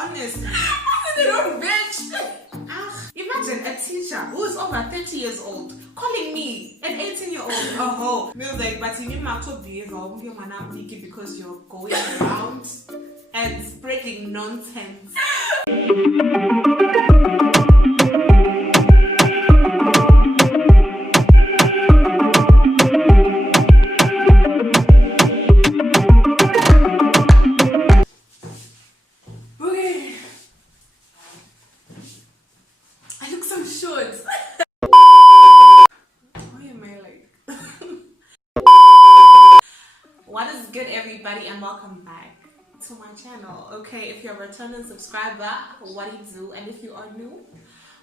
Honestly. They don't bitch. Imagine a teacher who is over 30 years old calling me, an 18-year-old, a hoe. Me was like, but you need my top because you're going around and spreading nonsense. What is good, everybody, and welcome back to my channel. Okay, if you're a returning subscriber, what do you do? And if you are new,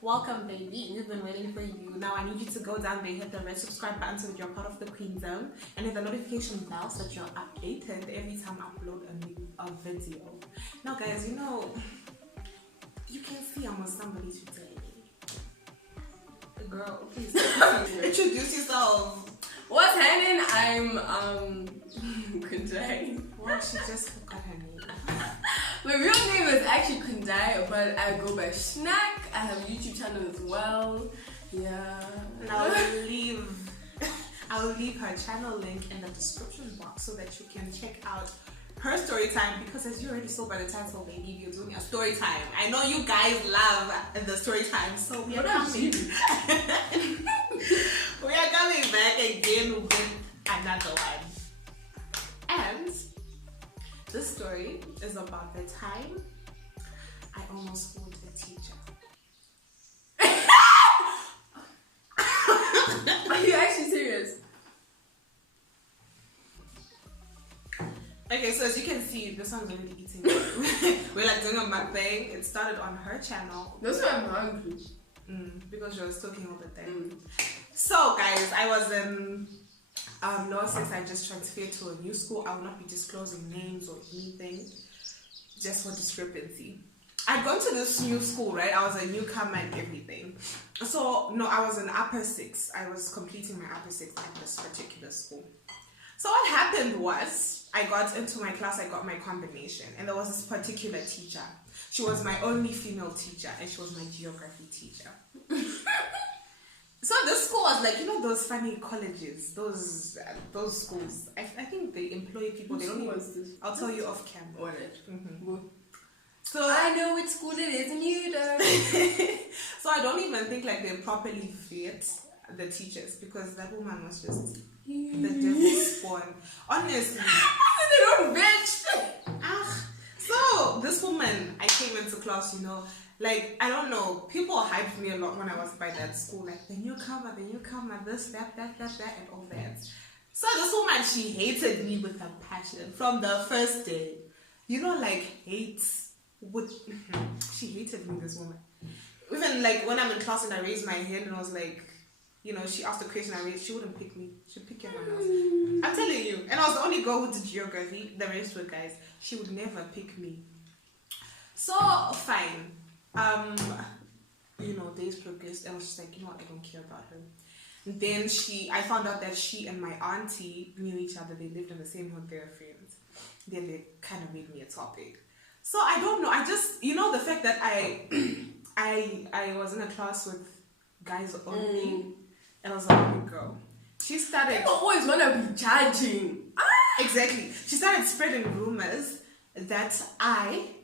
welcome, baby. We've been waiting for you. Now I need you to go down there, hit the red subscribe button so that you're part of the Queendom, and hit the notification bell so that you're updated every time I upload a video. Now guys, you know, you can see I'm with somebody today. Girl, please introduce yourself. What's happening? I'm Kundai. Well, she just forgot her name. My real name is actually Kundai, but I go by Snack. I have a YouTube channel as well. Yeah. And I will leave her channel link in the description box so that you can check out her story time, because as you already saw by the title, baby, you're doing a story time. I know you guys love the story time, so we are coming. We are coming back again with another one. And this story is about the time I almost fooled a teacher. Are you actually serious? Okay, so as you can see, this one's already eating. We're like doing a mukbang. It started on her channel. That's why I'm hungry. Because she was talking all the time. So guys, I was in lower 6. I just transferred to a new school. I will not be disclosing names or anything, just for discrepancy. I'd gone to this new school, right? I was a newcomer and everything. So no, I was in upper 6. I was completing my upper 6 at this particular school. So what happened was, I got into my class, I got my combination, and there was this particular teacher. She was my only female teacher, and she was my geography teacher. So this school was like, you know, those funny colleges, those schools. I think they employ people. They don't even. I'll tell you off camera. So I know which school it is, and you don't. So I don't even think like they properly vet the teachers, because that woman was just the devil's spawn. Honestly. They don't bitch. So this woman, I came into class, you know, like, I don't know, people hyped me a lot when I was by that school, like the newcomer, this, that, and all that. So this woman, she hated me with a passion from the first day. You know, like, she hated me, this woman. Even like when I'm in class and I raised my hand and I was like, you know, she asked a question I raised, she wouldn't pick me. She'd pick everyone else. I'm telling you. And I was the only girl who did geography. The rest were guys. She would never pick me. So, fine. You know, days progressed. And I was just like, you know what, I don't care about her. And then I found out that she and my auntie knew each other. They lived in the same hood. They were friends. Then they kind of made me a topic. So, I don't know. I just, you know, the fact that I was in a class with guys only. And I was a little girl. She started. People always want to be judging. Exactly. She started spreading rumors that I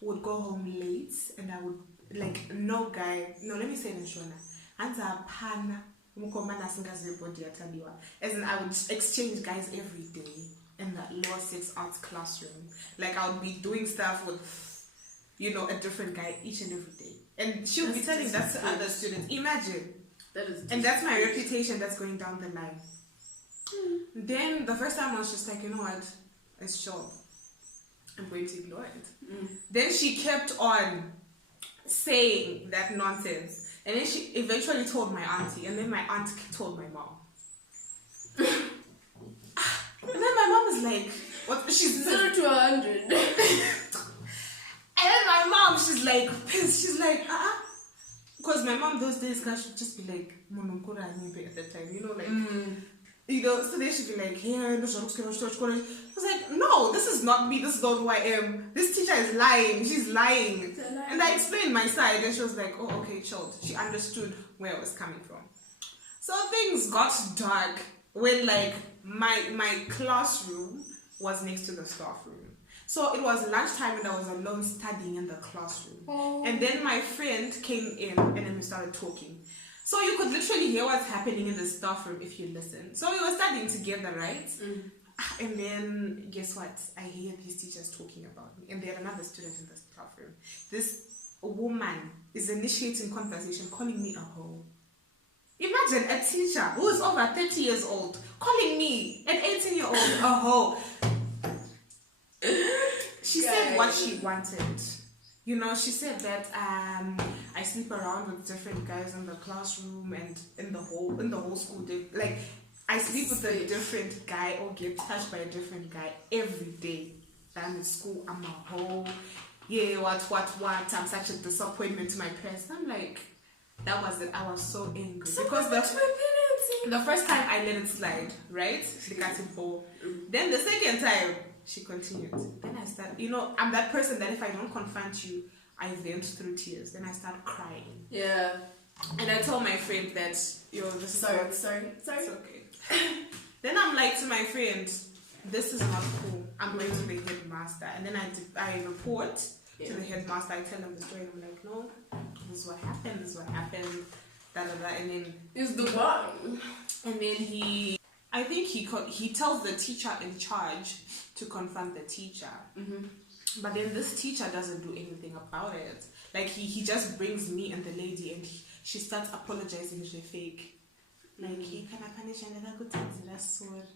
would go home late and I would, like, no guy. No, let me say it in Shona. As in, I would exchange guys every day in that lower 6 arts classroom. Like, I would be doing stuff with, you know, a different guy each and every day. And she would be telling that to other students. Imagine. And that's my reputation that's going down the line. Then the first time I was just like, you know what, it's sure, I'm going to ignore it. Then she kept on saying that nonsense, and then she eventually told my auntie, and then my aunt told my mom. And then my mom was like, what? She's 0 to 100. And then my mom, she's like pissed. She's like, Because my mom those days, she'd just be like, at the time, you know, like, You know, so they should be like, yeah, no, I was like, no, this is not me, this is not who I am. This teacher is lying, she's lying. And I explained my side, and she was like, oh, okay, chilled. She understood where I was coming from. So things got dark when, like, my classroom was next to the staff room. So it was lunchtime and I was alone studying in the classroom. Oh. And then my friend came in and then we started talking. So you could literally hear what's happening in the staff room if you listen. So we were studying together, right? And then, guess what? I hear these teachers talking about me. And they had another student in the staff room. This woman is initiating conversation, calling me a hoe. Imagine a teacher who is over 30 years old calling me, an 18-year-old, a hoe. She said what she wanted. You know, she said that I sleep around with different guys in the classroom and in the whole school. Like, I sleep with a different guy or get touched by a different guy every day. I'm in school, I'm a hoe. Yeah, what? I'm such a disappointment to my parents. I'm like, that was it. I was so angry. So because the first time I let it slide, right? She got it all. Then the second time, she continued. Then I start, you know, I'm that person that if I don't confront you, I vent through tears. Then I start crying. Yeah. And I told my friend that, yo, this is sorry. It's okay. Then I'm like to my friend, this is not cool. I'm going to the headmaster. And then I report to the headmaster. I tell him the story. And I'm like, no, this is what happened. Da, da, da. And then it's the one. And then I think he tells the teacher in charge to confront the teacher. But then this teacher doesn't do anything about it. Like, he just brings me and the lady and she starts apologizing to the fake. Like, he can I punish and then I go to that sword.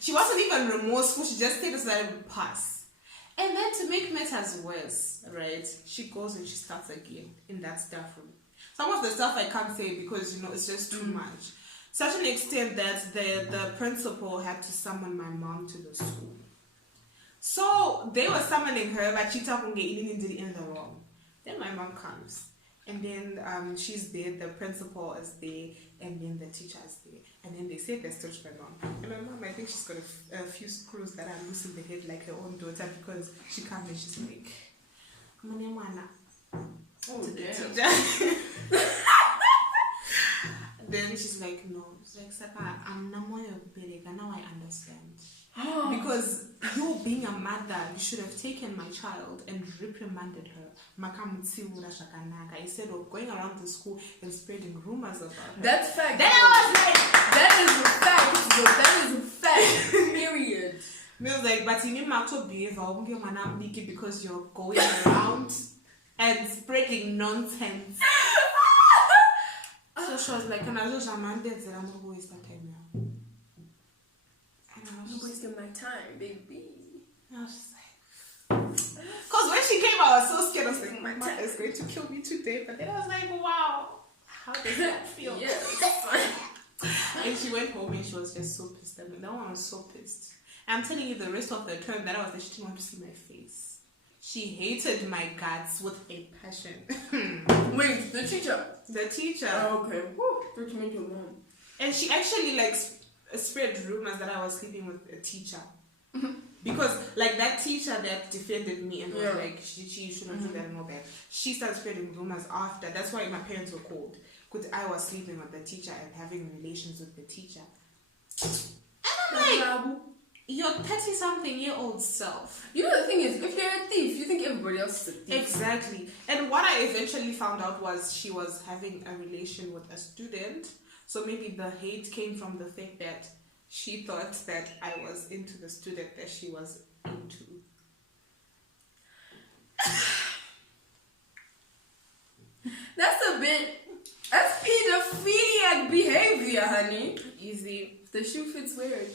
She wasn't even remorseful, she just said that it would pass. And then to make matters worse, right, she goes and she starts again in that staff room. Some of the stuff I can't say because, you know, it's just too much. Such an extent that the principal had to summon my mom to the school. So they were summoning her, but she in the room. Then my mom comes. And then she's there, the principal is there, and then the teacher is there. And then they say they're touched my mom. And my mom, I think she's got a few screws that are loose in the head like her own daughter because she comes and she's like, oh, damn. Then she's like, no. She's like, Saka, I'm not more your baby. Now I understand. Because you being a mother, you should have taken my child and reprimanded her. Instead of going around the school and spreading rumors about her. That's fact. Then I was like, that is a fact. Period. Me was like, but you need to behave because you're going around and spreading nonsense. So she was like, can I just remind that I'm not waste that time now? And I was just wasting my time, baby. I was just like, because when she came, I was so scared. I was like, my mother is going to kill me today. But then I was like, wow, how does that feel? And she went home and she was just so pissed. I mean, that one was so pissed. I'm telling you, the rest of the term that I was there, she didn't want to see my face. She hated my guts with a passion. Wait, the teacher? The teacher. Oh, okay. Woo, meant your mom. And she actually like spread rumors that I was sleeping with a teacher. Because like that teacher that defended me and was like, she shouldn't do that and all that. She started spreading rumors after. That's why my parents were called. Because I was sleeping with the teacher and having relations with the teacher. And I'm like, your 30-something-year-old self. You know the thing is, if you're a thief, you think everybody else is a thief. Exactly. And what I eventually found out was she was having a relation with a student. So maybe the hate came from the fact that she thought that I was into the student that she was into. That's pedophiliac behavior, honey. Easy. The shoe fits weird.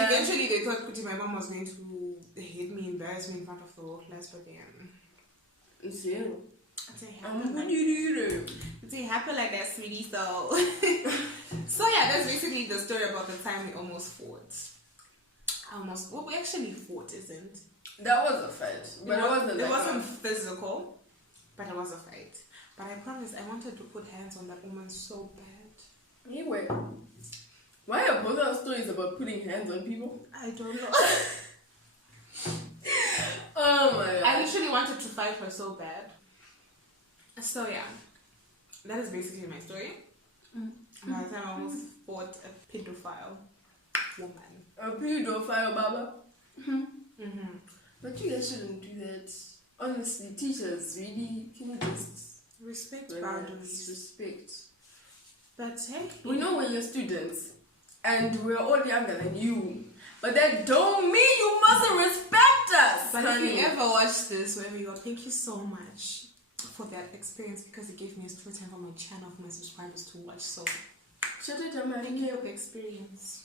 Eventually they thought Kuti, my mom was going to hate me, embarrass me in front of the whole class, but then it's you. It happened like that, sweetie. So yeah, that's basically the story about the time we almost fought. We actually fought, isn't? That was a fight, but it wasn't. It wasn't physical, but it was a fight. But I promise, I wanted to put hands on that woman so bad. Anyway, why are both our stories about putting hands on people? I don't know. Oh my god! I literally wanted to fight her so bad. So yeah, that is basically my story. By the time I almost fought a pedophile woman. A pedophile, Baba. But you guys shouldn't do that. Honestly, teachers, really, can you just respect relax, boundaries? respect. But hey, We know when you're students, and we're all younger than you, but that don't mean you mustn't respect us. but honey. if you ever watch this, wherever you are, thank you so much for that experience because it gave me a story time for my channel for my subscribers to watch. So Shut it, thank you for the experience.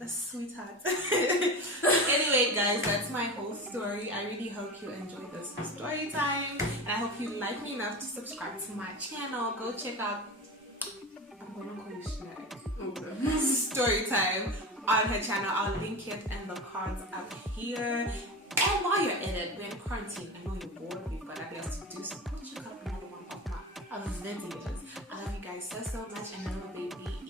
A sweetheart. Anyway, guys, that's my whole story. I really hope you enjoyed this story time, and I hope you like me enough to subscribe to my channel. Go check out. I'm gonna call you Snack. Story time on her channel. I'll link it in the cards up here. And while you're in it, we're in quarantine. I know you're bored. We've got nothing else to do, so go check out another one of my other videos. I love you guys so much, and remember, baby.